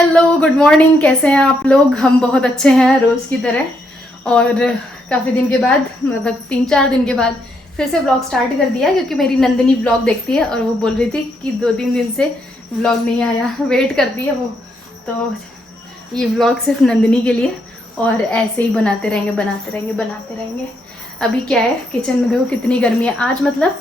Hello, good morning. कैसे हैं आप लोग? हम बहुत अच्छे हैं रोज़ की तरह। और काफ़ी दिन के बाद, मतलब 3-4 दिन के बाद फिर से व्लॉग स्टार्ट कर दिया, क्योंकि मेरी नंदिनी व्लॉग देखती है और वो बोल रही थी कि 2-3 दिन से व्लॉग नहीं आया, वेट करती है वो। तो ये व्लॉग सिर्फ नंदिनी के लिए, और ऐसे ही बनाते रहेंगे बनाते रहेंगे बनाते रहेंगे। अभी क्या है, किचन में देखो कितनी गर्मी है आज। मतलब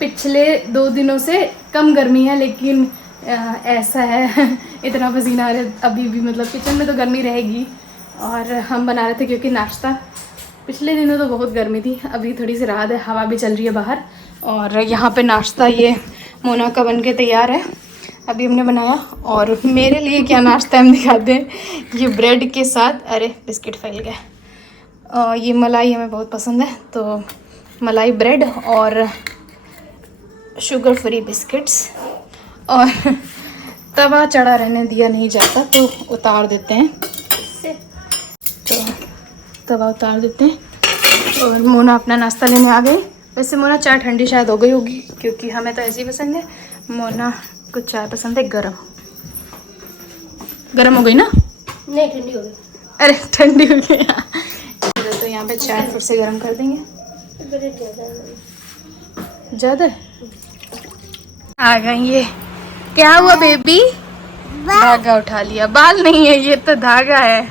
पिछले 2 दिनों से कम गर्मी है, लेकिन ऐसा है इतना पसीना आ रहा है अभी भी। मतलब किचन में तो गर्मी रहेगी। और हम बना रहे थे क्योंकि नाश्ता, पिछले दिनों तो बहुत गर्मी थी, अभी थोड़ी सी राहत है, हवा भी चल रही है बाहर। और यहाँ पे नाश्ता ये मोना का बन के तैयार है, अभी हमने बनाया। और मेरे लिए क्या नाश्ता हम दिखाते हैं। ये ब्रेड के साथ, अरे बिस्किट फैल गया। ये मलाई हमें बहुत पसंद है, तो मलाई ब्रेड और शुगर फ्री बिस्किट्स। और तवा चढ़ा रहने दिया नहीं जाता, तो उतार देते हैं इससे। तो तवा उतार देते हैं। और मोना अपना नाश्ता लेने आ गई। वैसे मोना चाय ठंडी शायद हो गई होगी, क्योंकि हमें तो ऐसी पसंद है। मोना को चाय पसंद है गरम। गरम हो गई ना? नहीं, ठंडी हो गई। अरे ठंडी हो गई। तो यहाँ पे चाय फिर से गरम कर देंगे। ज़्यादा आ गई ये। क्या हुआ बेबी? धागा उठा लिया। बाल नहीं है, ये तो धागा है।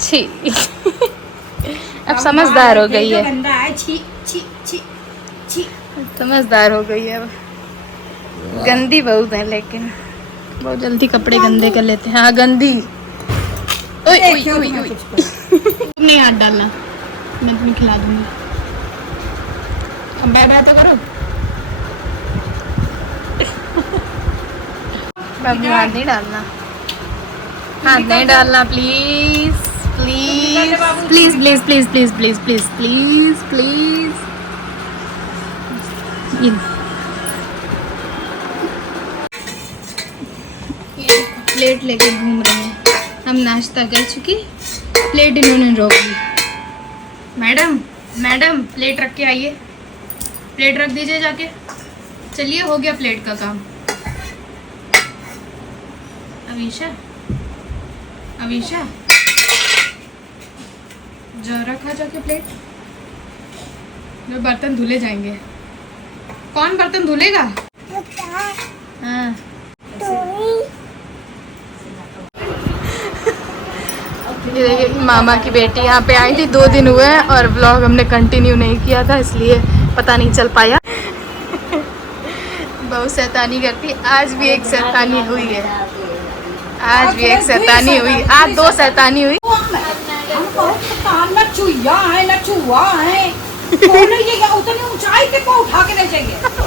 छी। अब समझदार हो गई है। समझदार हो गई है अब। गंदी बहुत है, लेकिन बहुत जल्दी कपड़े गंदे कर लेते हैं। हाँ गंदी। ओए ओए ओए ओए। तुम नहीं हाथ डालना, मैं तुम्हें खिला दूंगी। अब बाय बाय तो करो। बाबू हाथ नहीं डालना, हाथ नहीं डालना please please please please please please please please please please. Plate लेके घूम रहे हैं। हम नाश्ता कर चुके, प्लेट इन्होंने रोक दी। मैडम मैडम प्लेट रख के आइए, प्लेट रख दीजिए जाके। चलिए, हो गया प्लेट का काम। अवीशा अवीशा जो रखा जाके प्लेट। जो बर्तन धुले जाएंगे। कौन बर्तन धुलेगा? हाँ ये देखिए, मामा की बेटी यहाँ पे आई थी। 2 दिन हुए हैं और व्लॉग हमने कंटिन्यू नहीं किया था, इसलिए पता नहीं चल पाया। बहुत शैतानी करती। आज भी एक शैतानी हुई है, आज भी एक शैतानी हुई। आज 2 शैतानी हुई।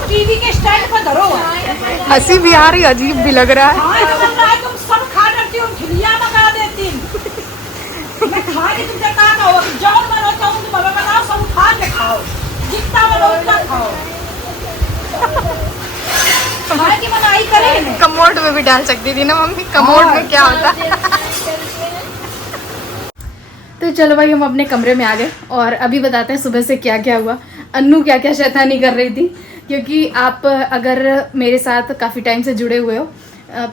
टीवी के स्टैंड पर धरो। हंसी भी आ रही, अजीब भी लग रहा है। तुम सब खा लेती हो, खिलिया मंगा देती। मैं खा के तुमसे कहा था, जौन बनो तुम बनाओ, सब खा के खाओ, जितना बनो उतना खाओ। की बनाई करें। कमोड में भी डाल सकती थी ना मम्मी, कमोड में क्या होता। तो चलो भाई, हम अपने कमरे में आ गए और अभी बताते हैं सुबह से क्या क्या हुआ। अन्नू क्या क्या शैतानी कर रही थी, क्योंकि आप अगर मेरे साथ काफ़ी टाइम से जुड़े हुए हो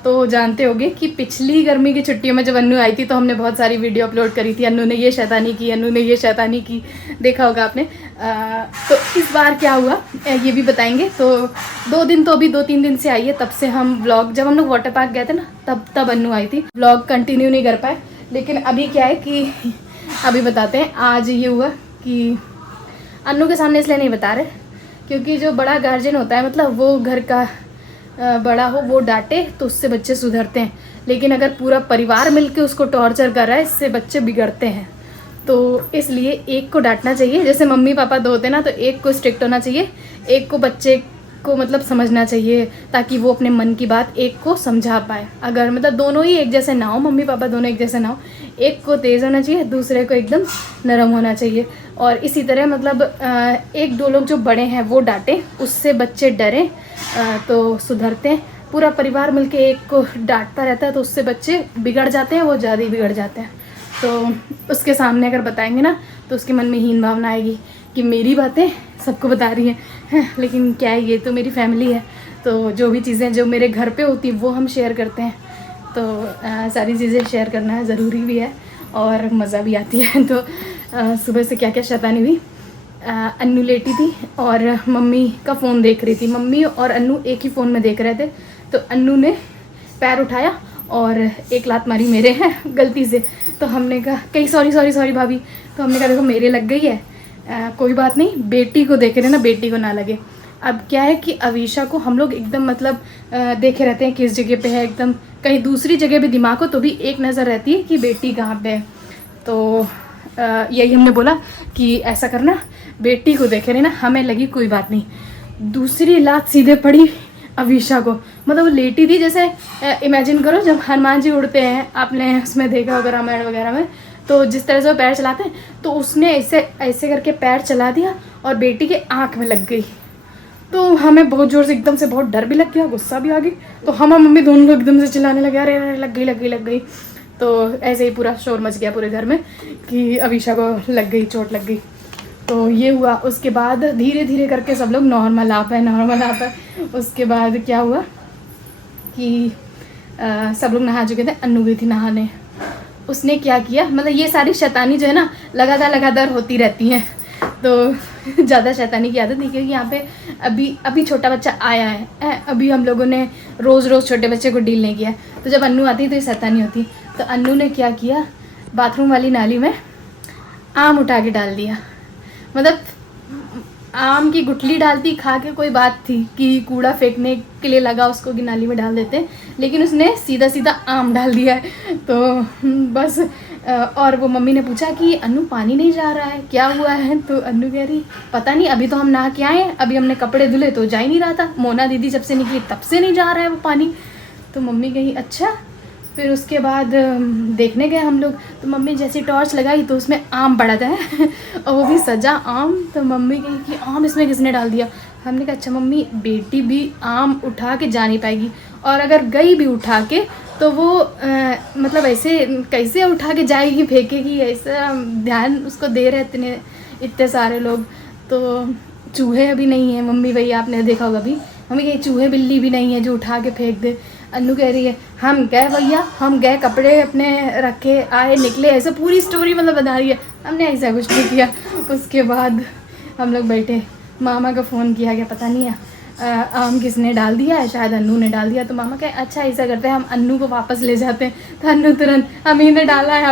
तो जानते होंगे कि पिछली गर्मी की छुट्टियों में जब अन्नू आई थी तो हमने बहुत सारी वीडियो अपलोड करी थी। अन्नू ने ये शैतानी की, अन्नू ने ये शैतानी की, देखा होगा आपने। तो इस बार क्या हुआ ये भी बताएंगे। तो 2 दिन तो अभी 2-3 दिन से आई है, तब से हम व्लॉग, जब हम लोग वाटर पार्क गए थे ना, तब अन्नू आई थी। व्लॉग कंटिन्यू नहीं कर पाए, लेकिन अभी क्या है कि अभी बताते हैं। आज ये हुआ कि अन्नू के सामने इसलिए नहीं बता रहे, क्योंकि जो बड़ा गार्जियन होता है, मतलब वो घर का बड़ा हो, वो डांटे तो उससे बच्चे सुधरते हैं। लेकिन अगर पूरा परिवार मिलके उसको टॉर्चर कर रहा है, इससे बच्चे बिगड़ते हैं। तो इसलिए एक को डांटना चाहिए, जैसे मम्मी पापा 2 होते हैं ना, तो एक को स्ट्रिक्ट होना चाहिए, एक को बच्चे को मतलब समझना चाहिए, ताकि वो अपने मन की बात एक को समझा पाए। अगर मतलब दोनों ही एक जैसे ना हो, मम्मी पापा दोनों एक जैसे ना हो, एक को तेज़ होना चाहिए, दूसरे को एकदम नरम होना चाहिए। और इसी तरह मतलब 1-2 लोग जो बड़े हैं वो डांटें, उससे बच्चे डरें तो सुधरते हैं। पूरा परिवार मिलके एक को डांटता रहता है तो उससे बच्चे बिगड़ जाते हैं, वो ज़्यादा ही बिगड़ जाते हैं। तो उसके सामने अगर बताएंगे ना, तो उसके मन में हीन भावना आएगी कि मेरी बातें सबको बता रही हैं, लेकिन क्या है, ये तो मेरी फैमिली है। तो जो भी चीज़ें जो मेरे घर पे होती वो हम शेयर करते हैं। तो सारी चीज़ें शेयर करना ज़रूरी भी है और मज़ा भी आती है। तो सुबह से क्या क्या शैतानी हुई। अन्नू लेटी थी और मम्मी का फ़ोन देख रही थी। मम्मी और अन्नू एक ही फ़ोन में देख रहे थे। तो अन्नू ने पैर उठाया और एक लात मारी मेरे हैं गलती से। तो हमने कहा कहीं सॉरी भाभी। तो हमने कहा देखो मेरे लग गई है, कोई बात नहीं, बेटी को देख रहे ना, बेटी को ना लगे। अब क्या है कि अवीशा को हम लोग एकदम मतलब देखे रहते हैं किस जगह पे है, एकदम कहीं दूसरी जगह पे दिमाग हो तो भी एक नज़र रहती है कि बेटी कहाँ पे है। तो यही हमने बोला कि ऐसा करना, बेटी को देखे रहे ना, हमें लगी कोई बात नहीं। दूसरी लात सीधे पड़ी अवीशा को, मतलब वो लेटी थी जैसे इमेजिन करो जब हनुमान जी उड़ते हैं, आपने उसमें देखा होगा रामायण वगैरह में, तो जिस तरह से वो पैर चलाते हैं, तो उसने ऐसे ऐसे करके पैर चला दिया और बेटी के आँख में लग गई। तो हमें बहुत ज़ोर से एकदम से बहुत डर भी लग गया, गुस्सा भी आ गई। तो हम मम्मी दोनों लोग एकदम से चिल्लाने लगे, अरे अरे लग गई। तो ऐसे ही पूरा शोर मच गया पूरे घर में कि अवीशा को लग गई, चोट लग गई। तो ये हुआ। उसके बाद धीरे धीरे करके सब लोग नॉर्मल आप है। उसके बाद क्या हुआ कि सब लोग नहा चुके थे, अन्नू गई थी नहाने। उसने क्या किया, मतलब ये सारी शैतानी जो है ना लगातार होती रहती हैं। तो ज़्यादा शैतानी की आदत नहीं, क्योंकि यहाँ पे अभी छोटा बच्चा आया है। अभी हम लोगों ने रोज़ छोटे बच्चे को डील नहीं किया। तो जब अन्नू आती तो ये शैतानी होती। तो अन्नू ने क्या किया, बाथरूम वाली नाली में आम उठा के डाल दिया। मतलब आम की गुठली डालती, खा के कोई बात थी कि कूड़ा फेंकने के लिए लगा उसको कि नाली में डाल देते, लेकिन उसने सीधा आम डाल दिया है। तो बस और वो मम्मी ने पूछा कि अन्नू पानी नहीं जा रहा है, क्या हुआ है? तो अन्नू कह रही पता नहीं, अभी तो हम नहा के आए हैं, अभी हमने कपड़े धुले तो जा ही नहीं रहा था, मोना दीदी जब से निकली तब से नहीं जा रहा है वो पानी। तो मम्मी कही अच्छा। फिर उसके बाद देखने गए हम लोग। तो मम्मी जैसी टॉर्च लगाई तो उसमें आम पड़ा था और वो भी सजा आम। तो मम्मी कही कि आम इसमें किसने डाल दिया? हमने कहा अच्छा मम्मी, बेटी भी आम उठा के जा नहीं पाएगी, और अगर गई भी उठा के तो वो मतलब ऐसे कैसे उठा के जाएगी, फेंकेगी? ऐसा ध्यान उसको दे रहे इतने सारे लोग। तो चूहे अभी नहीं है मम्मी, भैया आपने देखा होगा अभी, मम्मी कही चूहे बिल्ली भी नहीं है जो उठा के फेंक दे। अन्नू कह रही है हम गए भैया, हम गए, कपड़े अपने रखे, आए निकले, ऐसे पूरी स्टोरी मतलब बता रही है। हमने ऐसा कुछ नहीं किया। उसके बाद हम लोग बैठे, मामा का फ़ोन किया गया, पता नहीं है आम किसने डाल दिया है, शायद अन्नू ने डाल दिया। तो मामा कहे अच्छा ऐसा करते हैं, हम अन्नू को वापस ले जाते हैं। तो अन्नू तुरंत हम ही ने डाला है।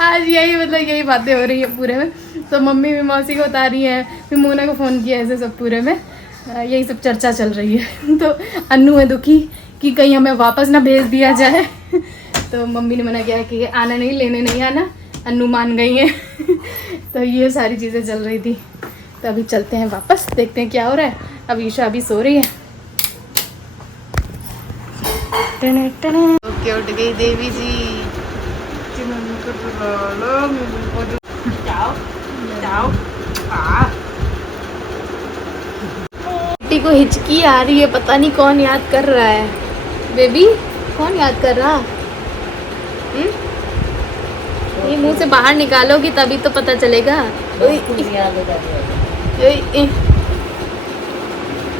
आज यही बातें हो रही है पूरे में। तो मम्मी भी मौसी को बता रही है, फिर मोना को फ़ोन किया, ऐसे सब पूरे में यही सब चर्चा चल रही है। तो अन्नू है दुखी कि कहीं हमें वापस ना भेज दिया जाए। तो मम्मी ने मना किया कि आना नहीं, लेने नहीं आना, अन्नू मान गई है। तो ये सारी चीज़ें चल रही थी। तो अभी चलते हैं वापस, देखते हैं क्या हो रहा है। अवीशा अभी सो रही है। ओके, उठ गई देवी जी। बेटी को हिचकी आ रही है, पता नहीं कौन याद कर रहा है। बेबी कौन याद कर रहा? ये मुंह से बाहर निकालोगी तभी तो पता चलेगा।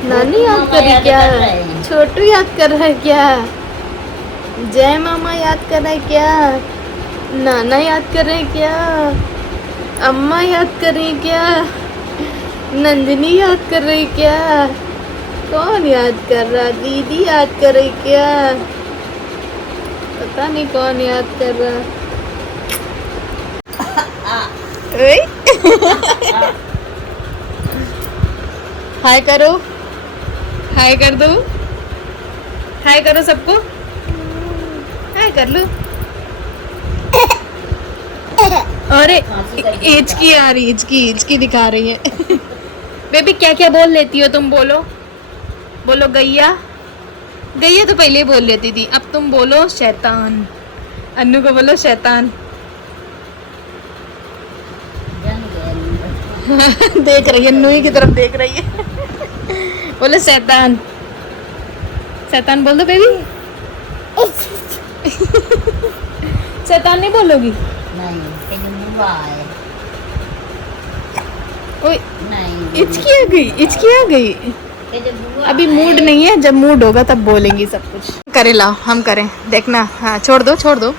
नानी याद कर रही क्या? छोटू याद कर रहा है क्या? जय मामा याद कर रहा है क्या? नाना याद कर रहे हैं क्या? अम्मा याद कर रही है क्या? नंदिनी याद कर रही क्या? कौन याद कर रहा? दीदी याद कर रही क्या? पता नहीं कौन याद कर रहा। हाय करो, हाय कर दो, हाय करो सबको, हाय कर लो। अरे हिचकी आ रही, हिचकी दिखा रही है। बेबी क्या क्या बोल लेती हो तुम? बोलो गैया। गैया तो पहले ही बोल लेती थी, अब तुम बोलो शैतान। अन्नू को बोलो शैतान। देख रही है, अन्नू ही की तरफ देख रही है। बोलो शैतान। शैतान बोल दो बेबी। शैतान नहीं बोलोगी? ओए, इचकी आ गई। अभी मूड नहीं है, जब मूड होगा तब बोलेंगी सब कुछ। करे लाओ, हम करें, देखना। हाँ छोड़ दो, छोड़ दो,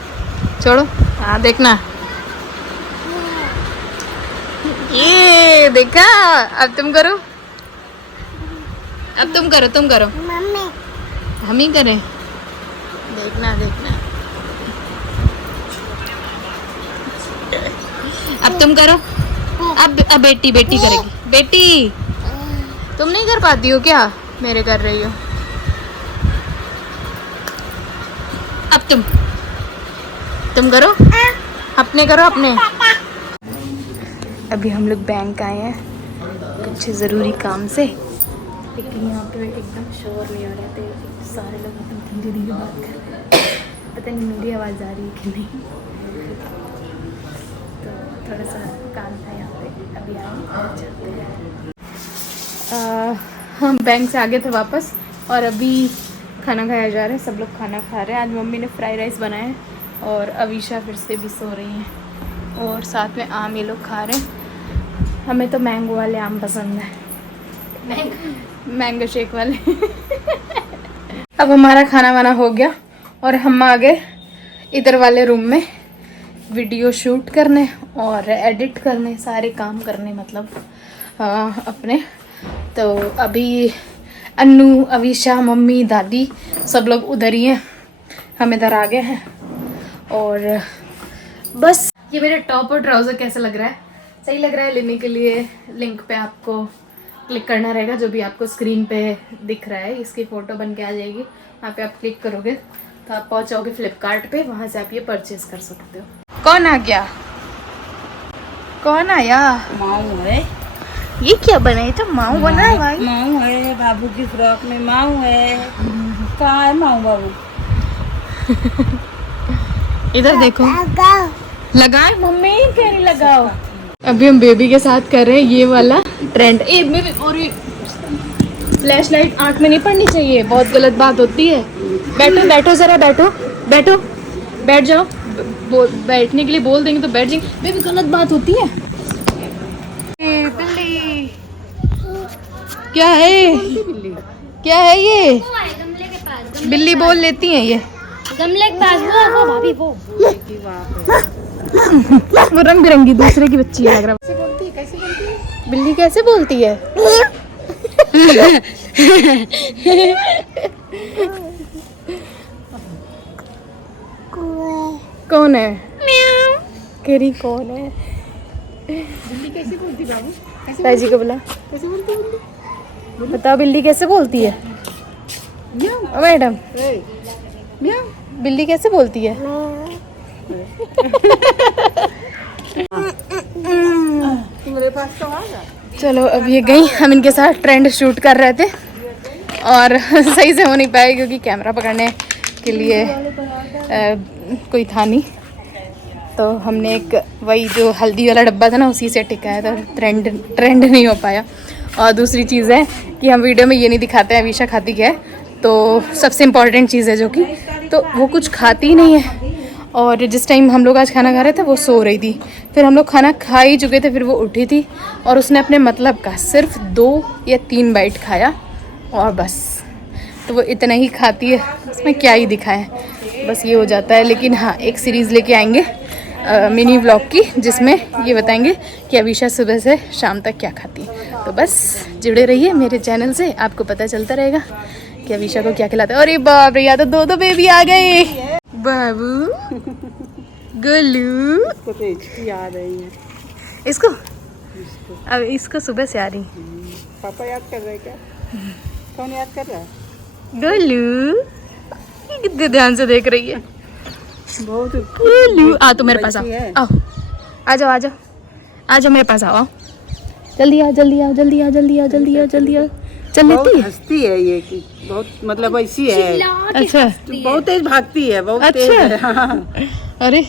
छोड़ो। हाँ देखना, ये देखा। अब तुम करो, अब तुम करो, तुम करो। हम ही करें, देखना देखना। अब तुम करो। अब बेटी बेटी करेगी। बेटी तुम नहीं कर पाती हो क्या, मेरे कर रही हो। अब तुम करो, अपने करो अपने। अभी हम लोग बैंक आए हैं कुछ ज़रूरी काम से, लेकिन यहाँ पे एकदम शोर नहीं हो रहे थे, सारे लोग एकदम धीरे धीरे बात कर रहे हैं। पता नहीं मेरी आवाज़ आ रही है कि नहीं। तो थोड़ा सा काम था यहाँ पे, अभी आए चलते हैं। हम बैंक से आ गए थे वापस और अभी खाना खाया जा रहा है। सब लोग खाना खा रहे हैं। आज मम्मी ने फ्राइड राइस बनाया है और अवीशा फिर से भी सो रही हैं और साथ में आम ये लोग खा रहे हैं। हमें तो मैंगो वाले आम पसंद है, मैंगो शेक वाले। अब हमारा खाना वाना हो गया और हम आ गए इधर वाले रूम में वीडियो शूट करने और एडिट करने, सारे काम करने मतलब अपने। तो अभी अन्नू, अवीशा, मम्मी, दादी सब लोग उधर ही हैं, हम इधर आ गए हैं। और बस ये मेरे टॉप और ट्राउज़र कैसा लग रहा है, सही लग रहा है। लेने के लिए लिंक पे आपको क्लिक करना रहेगा, जो भी आपको स्क्रीन पे दिख रहा है इसकी फ़ोटो बन के आ जाएगी। वहाँ पे आप क्लिक करोगे तो आप पहुँचोगे फ्लिपकार्ट पे, वहाँ से आप ये परचेज़ कर सकते हो। कौन आ गया, कौन आया? माऊ है। ये क्या बना है? तो माऊ बना है भाई। माऊ है, बाबू की फ्रॉक में माऊ है। कहाँ है माऊ बाबू? इधर देखो, लगाए मम्मी, कह रही लगाओ। अभी हम बेबी के साथ कर रहे हैं ये वाला ट्रेंड। ए बेबी, और फ्लैश लाइट आँख में नहीं पड़नी चाहिए, बहुत गलत बात होती है। बैठो बैठो जरा, बैठो बैठो, बैठ जाओ। बैठने के लिए बोल देंगे तो बैठ जाएंगे। बेबी गलत बात होती है। बिल्ली क्या है, क्या है ये? बिल्ली बोल लेती है ये। गमले के पास वो भाभी वो वो रंग बिरंगी दूसरे की बच्ची है लग रहा है। कैसे बोलती है, कैसे बोलती है बिल्ली, कैसे बोलती है? कौन है? केरी कौन है? बिल्ली कैसे बोलती है बाबू? ताजी को बुला, कैसे बोलती है बिल्ली? बताओ बिल्ली कैसे बोलती है? मैडम बिल्ली कैसे बोलती है? मेरे पास तो आएगा। चलो अब ये गई, हम इनके साथ ट्रेंड शूट कर रहे थे और सही से हो नहीं पाए क्योंकि कैमरा पकड़ने के लिए कोई था नहीं। तो हमने एक वही जो हल्दी वाला डब्बा था ना, उसी से टिकाया था, ट्रेंड नहीं हो पाया। और दूसरी चीज़ है कि हम वीडियो में ये नहीं दिखाते हैं अवीशा खाती क्या है, तो सबसे इम्पॉर्टेंट चीज़ है जो कि, तो वो कुछ खाती ही नहीं है। और जिस टाइम हम लोग आज खाना खा रहे थे वो सो रही थी, फिर हम लोग खाना खा ही चुके थे, फिर वो उठी थी और उसने अपने मतलब का सिर्फ 2 या 3 बाइट खाया और बस। तो वो इतना ही खाती है, उसमें क्या ही दिखाएं, बस ये हो जाता है। लेकिन हाँ, एक सीरीज़ लेके आएंगे मिनी व्लॉग की, जिसमें ये बताएंगे कि अवीशा सुबह से शाम तक क्या खाती है। तो बस जुड़े रहिए मेरे चैनल से, आपको पता चलता रहेगा कि अवीशा को क्या खिलाता है। अरे बाप रे, या तो 2 बेबी आ गए। बाबू गोलू इसको तो इसकी याद आई है। इसको अब इसको सुबह से आ रही। पापा याद कर रहे क्या? कौन याद कर रहा है? गोलू कितने ध्यान से देख रही है। बहुत गोलू आ, तो मेरे पास आओ, आओ आ जाओ, आ जाओ, आ जाओ मेरे पास आओ, जल्दी आओ, जल्दी आओ, जल्दी आओ, जल्दी आओ, जल्दी आओ, जल्दी आओ। चल लेती है, हंसती है ये कि बहुत, मतलब ऐसी है। अच्छा बहुत तेज भागती है, बहुत अच्छा। तेज है। हाँ। अरे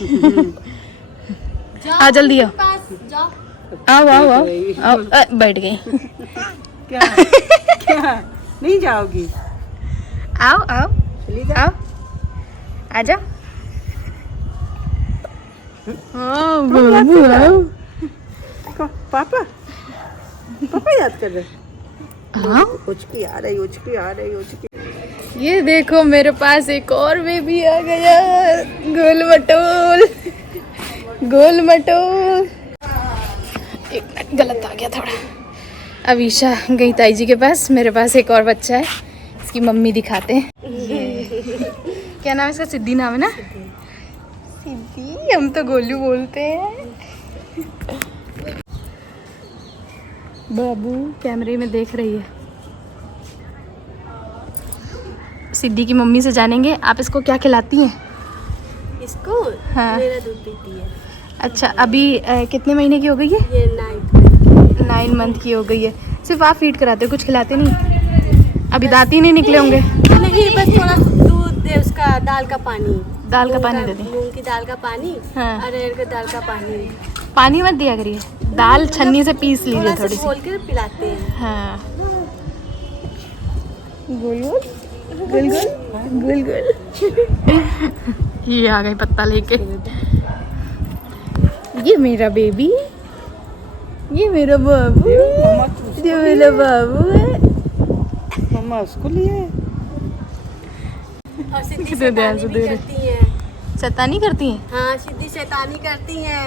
आ जल्दी आओ, आओ आओ आओ आओ, बैठ गई। क्या क्या नहीं जाओगी? आओ आओ चली जाओ। आओ, आ जाओ। हाँ बाबू आओ। पापा पापा याद कर रहे। हाँ उचकी आ रही उचकी आ रही उचकी। ये देखो मेरे पास एक और बेबी आ गया, गोल मटोल गोल मटोल। एक मिनट गलत आ गया थोड़ा। अवीशा गई ताई जी के पास, मेरे पास एक और बच्चा है, इसकी मम्मी दिखाते हैं। क्या नाम है इसका? सिद्धि नाम है ना? सिद्धि, हम तो गोलू बोलते हैं। बाबू कैमरे में देख रही है। सिद्धि की मम्मी से जानेंगे, आप इसको क्या खिलाती हैं? इसको हाँ। मेरा दूध पीती है। अच्छा, अभी कितने महीने की हो गई है? ये 9 मंथ की हो गई है। सिर्फ आप फीड कराते हो, कुछ खिलाते नहीं? अभी दांत ही नहीं निकले होंगे। नहीं, बस थोड़ा दूध दे, उसका दाल का पानी, दाल का पानी दे दें। मूंग की दाल का पानी, हाँ। अरहर की दाल का पानी, पानी मत दिया करिए, दाल छन्नी से पीस लीजिए थोड़ा थोड़ी सा सी। घोल कर पिलाते हैं। हाँ, गोल गोल गोल गोल गोल। ये आ गई पत्ता लेके। ये मेरा बेबी, ये मेरा बाबू, ये मेरा बाबू है। मम्मा उसको लिए और सिद्धि दे दे, शैतानी दे भी दे। करती हैं। शैतानी करती हैं? हाँ, सिद्धि शैतानी करती हैं,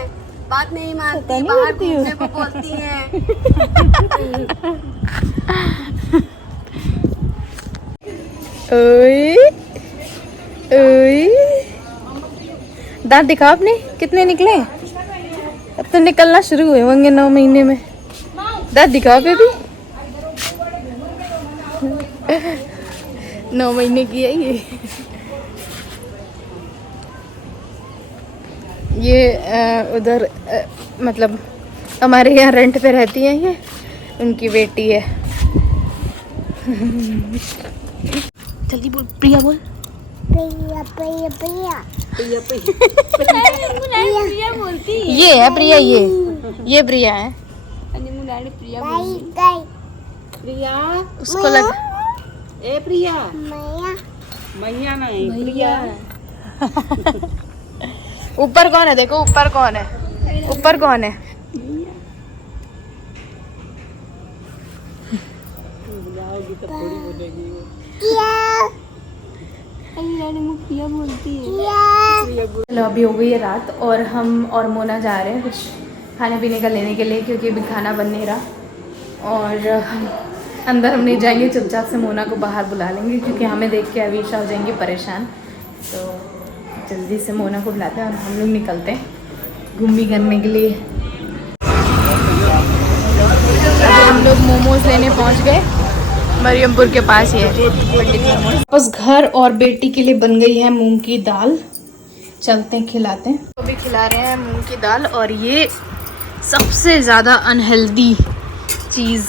बात नहीं मानती, शैतानी बाहर करती हो? घूमने को बोलती हैं। ओए ओए, दांत दिखाओ अपने, कितने निकले? अब तो निकलना शुरू हुए होंगे 9 महीने में। दांत दिखाओ बेबी। 9 महीने की है ये उधर मतलब हमारे यहाँ रेंट पे रहती है, ये उनकी बेटी है। जल्दी बोल, प्रिया बोल। प्रिया बोलती है। ये है प्रिया, ये प्रिया है। प्रिया, उसको लग ए प्रिया, मैया नहीं प्रिया। ऊपर कौन है? देखो ऊपर कौन है, ऊपर कौन है? प्रिया बोलती है। चलो अभी हो गई है रात और हम और मोना जा रहे हैं कुछ खाने पीने का लेने के लिए, क्योंकि अभी खाना बन नहीं रहा। और अंदर हम नहीं जाएंगे, चुपचाप से मोना को बाहर बुला लेंगे, क्योंकि हमें देख के अवीशा हो जाएंगे परेशान। तो जल्दी से मोना को बुलाते हैं और हम लोग निकलते हैं घूमी करने के लिए। अभी हम लोग मोमोज लेने पहुंच गए, मरियमपुर के पास ही है पंडित मोमोज। बस घर और बेटी के लिए बन गई है मूंग की दाल, चलते हैं खिलाते हैं। तो भी खिला रहे हैं मूंग की दाल, और ये सबसे ज़्यादा अनहेल्दी चीज़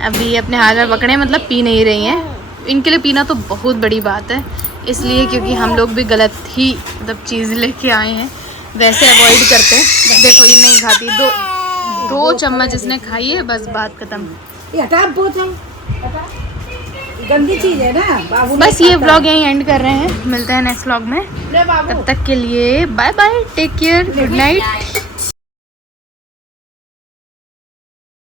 अभी अपने हाथ में पकड़े, मतलब पी नहीं रही हैं। इनके लिए पीना तो बहुत बड़ी बात है, इसलिए क्योंकि हम लोग भी गलत ही मतलब चीज़ लेके आए हैं, वैसे अवॉइड करते हैं। देखो ये नहीं खाती, दो चम्मच इसने खाई है, बस बात खत्म। ये हटा बोतल, गंदी चीज है ना बाबू। बस ये व्लॉग यहीं एंड कर रहे हैं, मिलते हैं नेक्स्ट व्लॉग में। तब तक के लिए bye bye, take care, good night.